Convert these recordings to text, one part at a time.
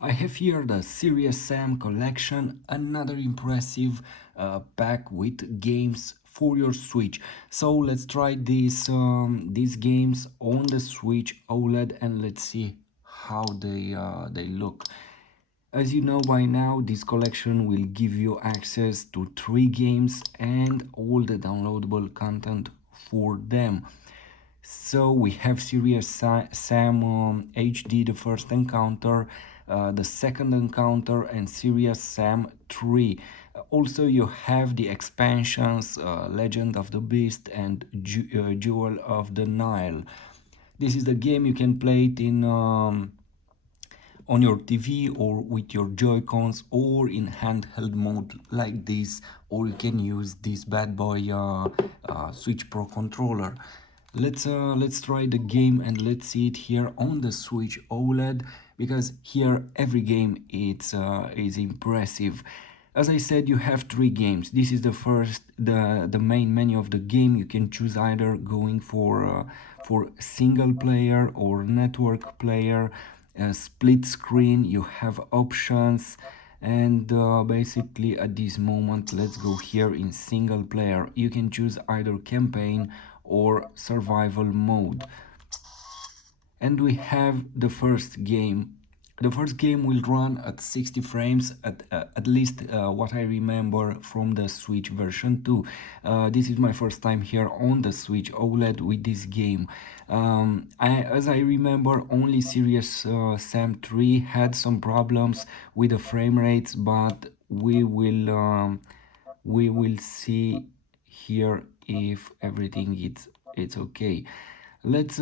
I have here the Serious Sam collection, another impressive pack with games for your Switch. So let's try these games on the Switch OLED and let's see how they look. As you know by now, this collection will give you access to 3 games and all the downloadable content for them. So we have Sam HD, the first encounter, the second encounter, and Serious Sam 3. Also, you have the expansions Legend of the Beast and Jewel of the Nile. This is the game you can play it in on your TV or with your Joy-Cons or in handheld mode like this, or you can use this bad boy Switch Pro controller. Let's try the game and let's see it here on the Switch OLED, because here every game is impressive. As I said, you have 3 games. This is the main menu of the game. You can choose either going for single player or network player, split screen. You have options, and basically at this moment, let's go here in single player. You can choose either campaign or survival mode. And we have the first game. The first game will run at 60 frames, at least what I remember from the Switch version 2. This is my first time here on the Switch OLED with this game. As I remember, only Serious Sam 3 had some problems with the frame rates, but we will see here if everything it's okay. Let's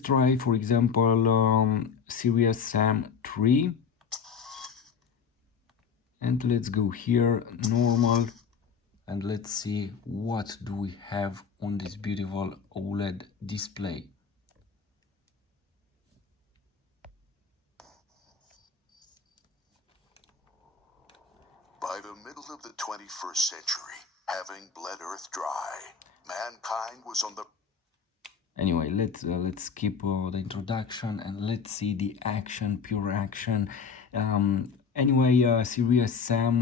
try, for example, Serious Sam 3, and let's go here normal, and let's see what do we have on this beautiful OLED display. By the middle of the 21st century, having bled Earth dry, mankind was on the... Anyway, let's skip the introduction and let's see the action, pure action. Anyway, Serious Sam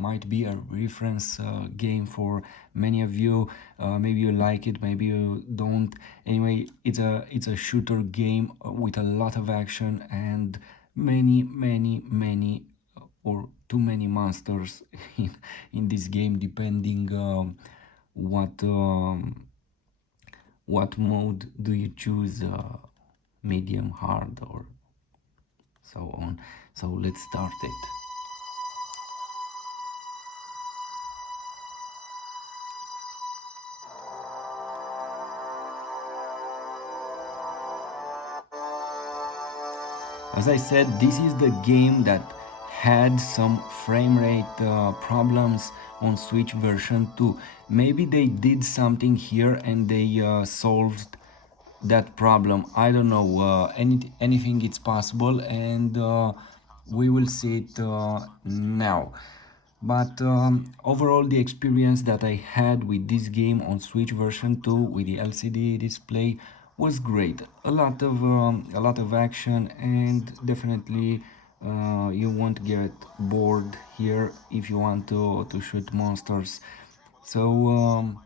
might be a reference game for many of you. Maybe you like it, maybe you don't. Anyway, it's a shooter game with a lot of action and many or too many monsters in this game, depending what what mode do you choose, medium, hard, or so on. So let's start it. As I said, this is the game that had some frame rate problems on Switch version 2. Maybe they did something here and they solved that problem. I don't know. Anything is possible, and we will see it now. But overall, the experience that I had with this game on Switch version 2 with the LCD display was great. A lot of action, and definitely you won't get bored here if you want to shoot monsters. So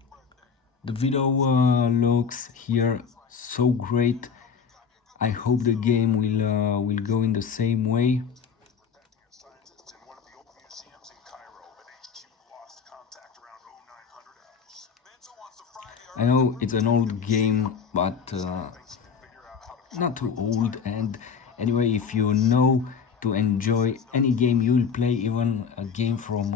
the video looks here so great. I hope the game will go in the same way. I know it's an old game, but not too old. And anyway, if you know to enjoy any game you will play, even a game from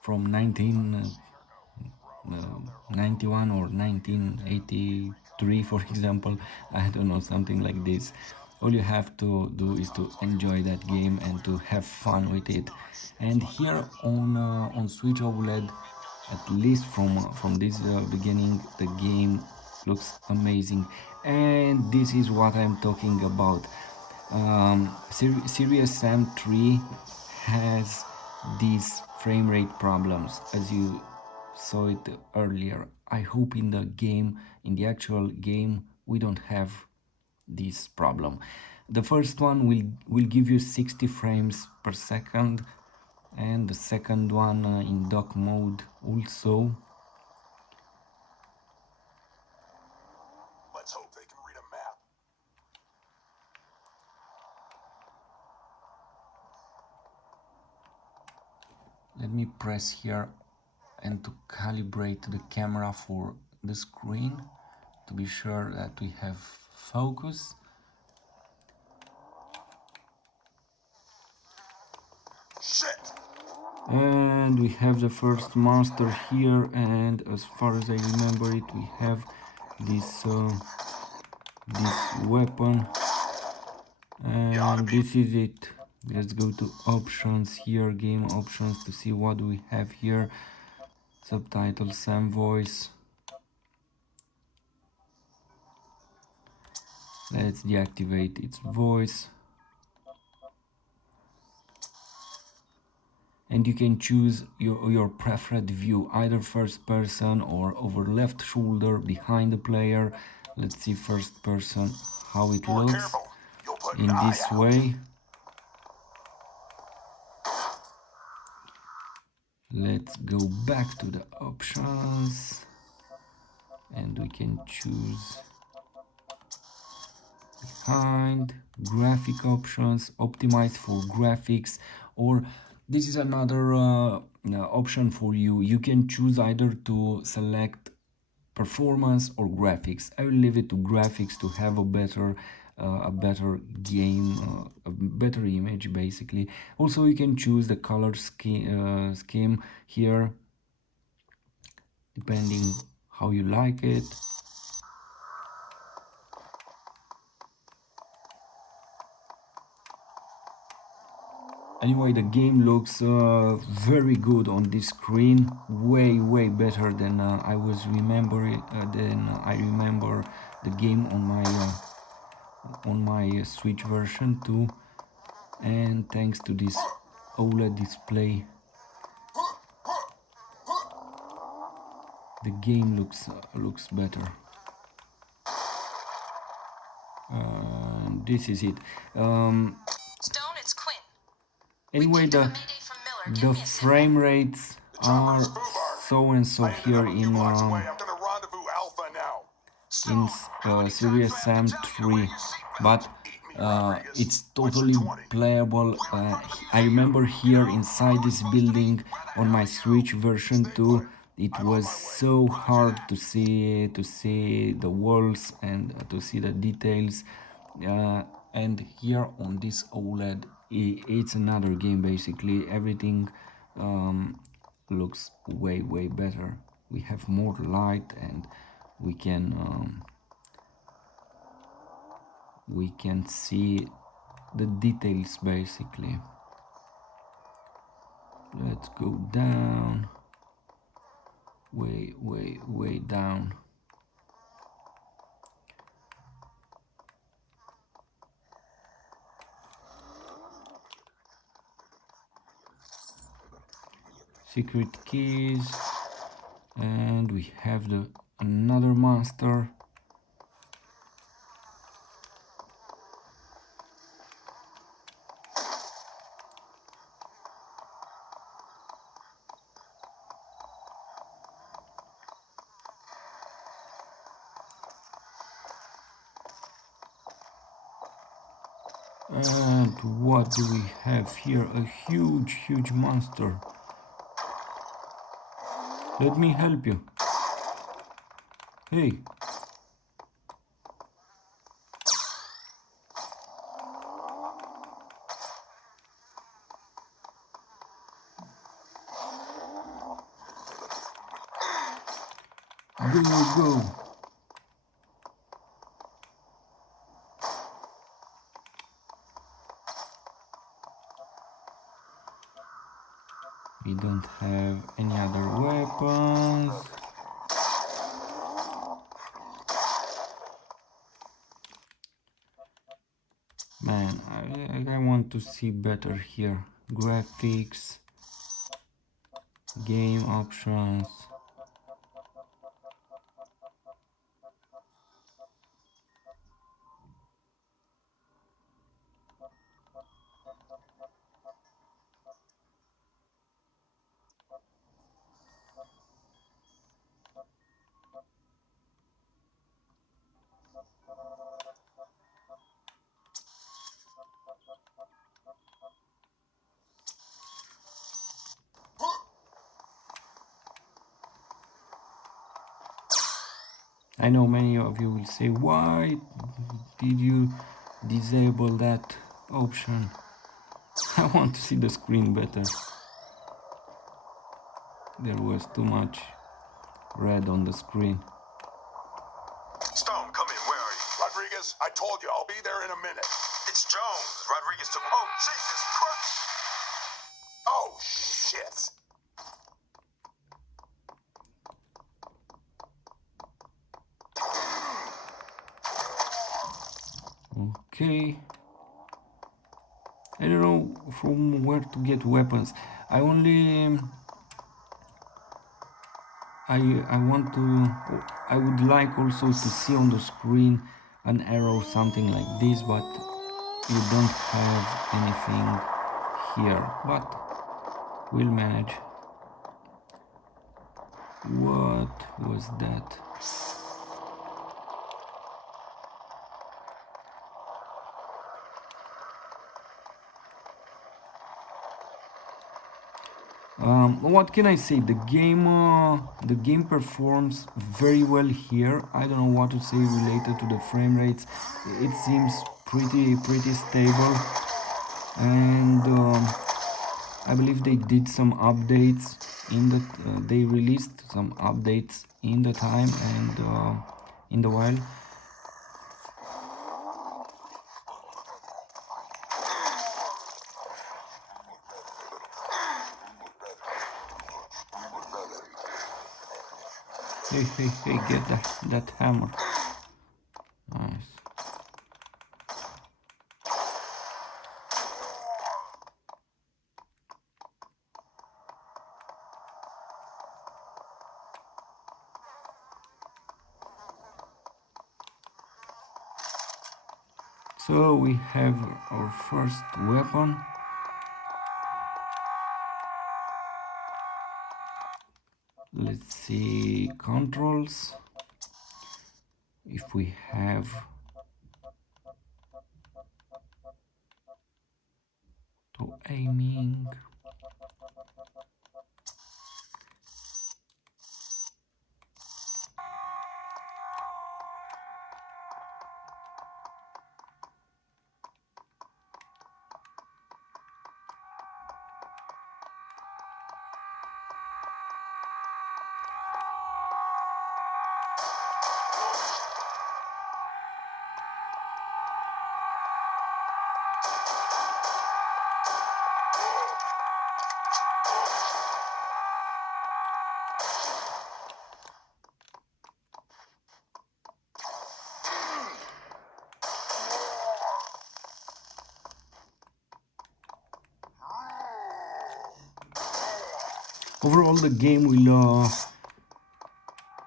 from 1991 or 1983, for example, I don't know, something like this. All you have to do is to enjoy that game and to have fun with it. And here on Switch OLED, at least from this beginning, the game looks amazing, and this is what I'm talking about. Serious Sam 3 has these frame rate problems, as you saw it earlier. I hope in the actual game, we don't have this problem. The first one will give you 60 frames per second, and the second one in dock mode also. Let's hope they can read a map. Let me press here and to calibrate the camera for the screen to be sure that we have focus. Shit! And we have the first master here, and as far as I remember it, we have this weapon, and this is it. Let's go to options here, game options, to see what we have here. Subtitle, Sam voice. Let's deactivate its voice. And you can choose your preferred view, either first person or over left shoulder behind the player. Let's see first person how it looks in this way. Let's go back to the options and we can choose behind, graphic options, optimize for graphics, or this is another option for you. You can choose either to select performance or graphics. I will leave it to graphics to have a better game, a better image basically. Also you can choose the color scheme here depending how you like it. Anyway, the game looks very good on this screen, way better than I was remembering than I remember the game on my Switch version too. And thanks to this OLED display, the game looks better. This is it. Stone, it's Quinn. Anyway, the frame rates are so and so here in Serious Sam 3, but it's totally playable. I remember here inside this building on my Switch version 2, it was so hard to see the walls and to see the details. And here on this OLED, it's another game basically. Everything looks way better. We have more light and we can see the details basically. Let's go down, way down. Secret keys, and we have the another master. And what do we have here? A huge monster. Let me help you. Hey. Go. We don't have any other weapons. Man, I want to see better here. Graphics, game options. I know many of you will say, why did you disable that option? I want to see the screen better. There was too much red on the screen. Stone, come in. Where are you? Rodriguez, I told you I'll be there in a minute. It's Jones. Rodriguez took... Oh, Jesus Christ! Oh, shit! Okay. I don't know from where to get weapons. I only... I want to... I would like also to see on the screen an arrow, something like this, but you don't have anything here. But we'll manage. What was that? What can I say? The game performs very well here. I don't know what to say related to the frame rates. It seems pretty stable, and I believe they did some updates in the. They released some updates in the time and in the while. Hey, get that hammer. Nice. So we have our first weapon. Let's see controls. If we have to aiming. Overall, the game will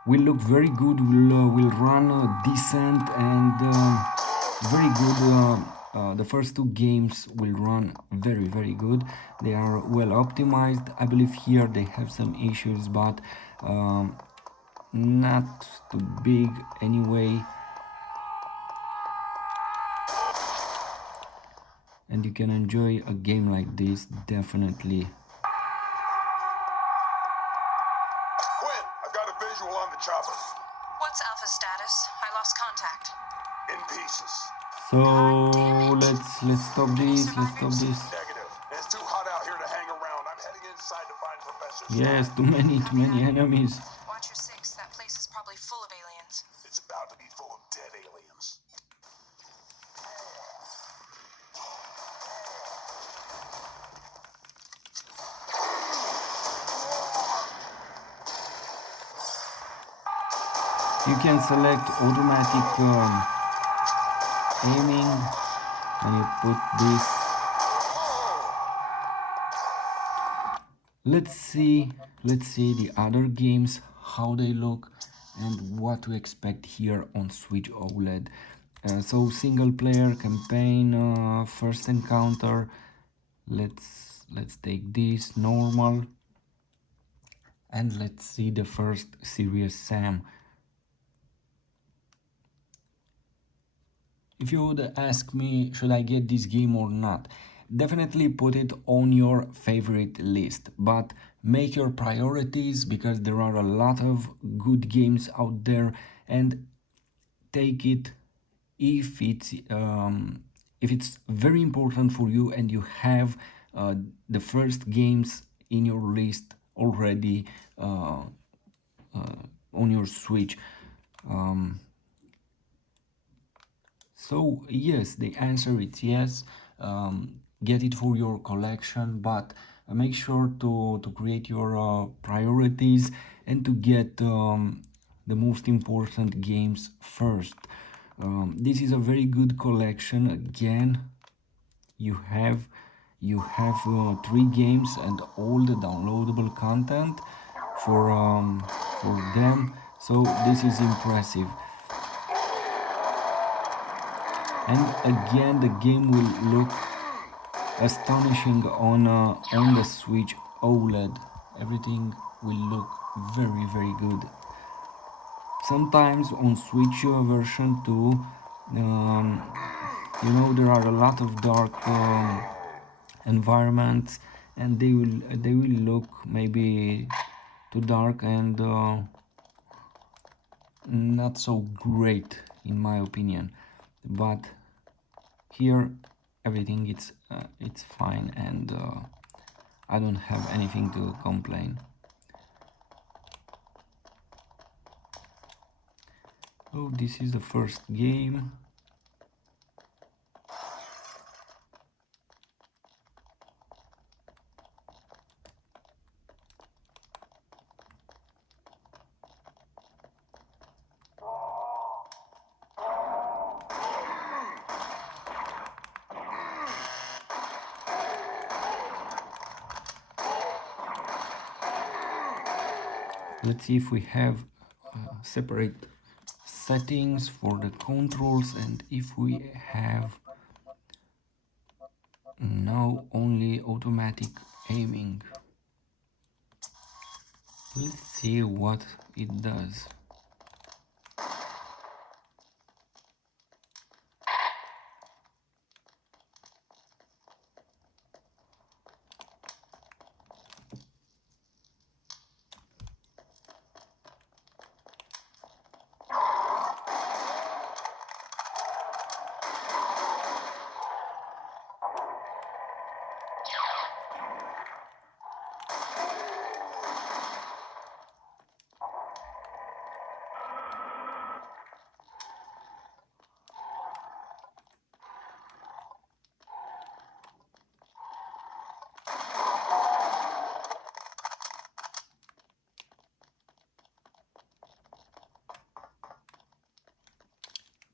look very good. Will run decent and very good. The first two games will run very good. They are well optimized. I believe here they have some issues, but not too big anyway. And you can enjoy a game like this definitely. Quinn, I've got a visual on the chopper. What's Alpha status? I lost contact. In pieces. So let's stop this. Let's stop this. Negative. It's too hot out here to hang around. I'm heading inside to find Professor Yes, too many enemies. Watch your six. That place is probably full of aliens. It's about to be full of dead aliens. You can select automatic aiming and you put this. Let's see the other games, how they look and what to expect here on Switch OLED. So single player campaign, first encounter. Let's take this normal, and let's see the first Serious Sam. If you would ask me, should I get this game or not? Definitely put it on your favorite list, but make your priorities, because there are a lot of good games out there and take it if it's very important for you and you have the first games in your list already on your Switch. So yes, the answer is yes. Get it for your collection, but make sure to create your priorities and to get the most important games first. This is a very good collection. Again, you have 3 games and all the downloadable content for them. So this is impressive. And again, the game will look astonishing on the Switch OLED. Everything will look very good. Sometimes on Switch version 2, there are a lot of dark environments, and they will look maybe too dark and not so great in my opinion. But here everything it's fine, and I don't have anything to complain. Oh, this is the first game. Let's see if we have separate settings for the controls, and if we have no, only automatic aiming. Let's see what it does.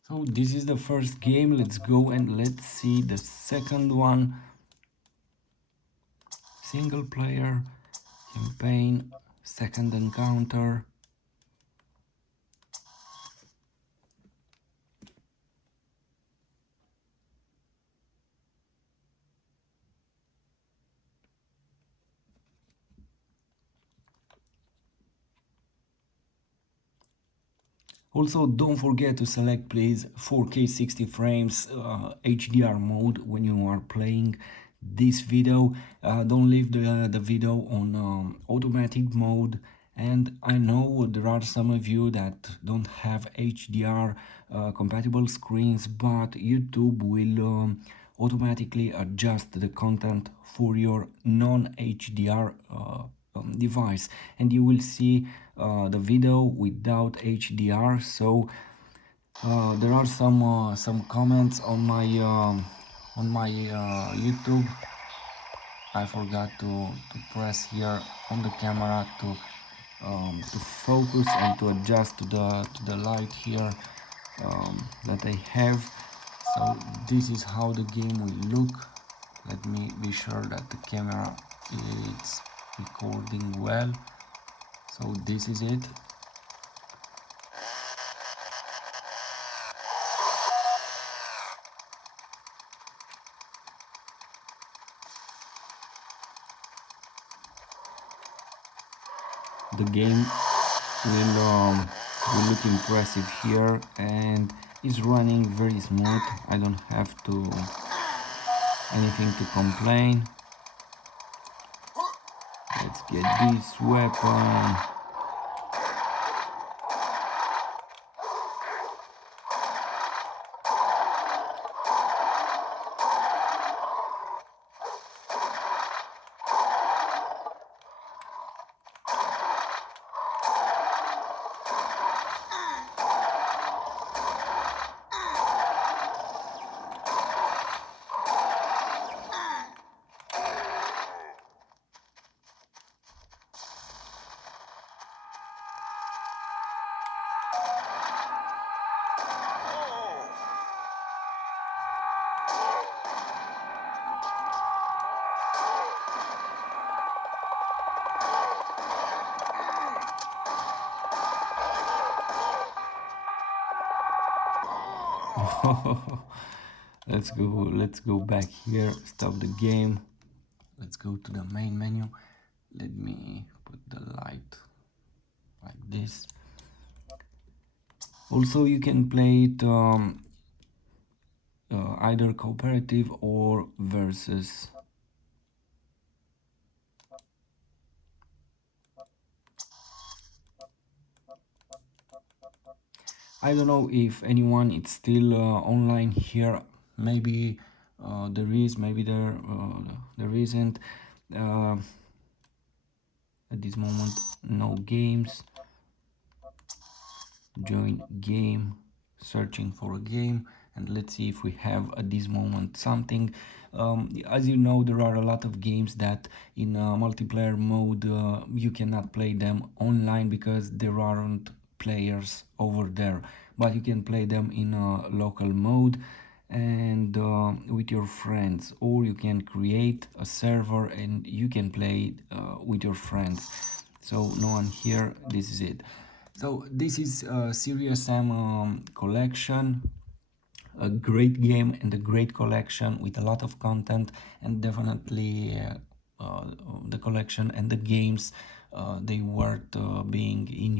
So this is the first game. Let's go and let's see the second one. Single player campaign, second encounter. Also, don't forget to select please 4K 60 frames HDR mode when you are playing this video. Don't leave the video on automatic mode. And I know there are some of you that don't have HDR compatible screens, but YouTube will automatically adjust the content for your non-HDR device, and you will see the video without HDR. So there are some comments on my YouTube. I forgot to press here on the camera to focus and to adjust to the light here that I have. So this is how the game will look. Let me be sure that the camera is recording well. So this is it. The game will look impressive here, and is running very smooth. I don't have anything to complain. Let's get this weapon. Let's go back here, stop the game. Let's go to the main menu. Let me put the light like this. Also, you can play it either cooperative or versus. I don't know if anyone is still online here. Maybe there is, maybe there isn't. Uh, at this moment, no games. Join game, searching for a game, and let's see if we have at this moment something. As you know, there are a lot of games that in multiplayer mode you cannot play them online because there aren't players over there, but you can play them in a local mode and with your friends, or you can create a server and you can play with your friends. So no one here, this is it. So this is a Serious Sam collection, a great game and a great collection with a lot of content, and definitely the collection and the games they worth being in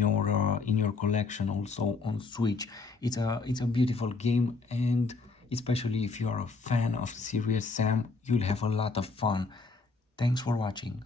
your collection also on Switch. It's a beautiful game, and especially if you are a fan of Serious Sam, you'll have a lot of fun. Thanks for watching.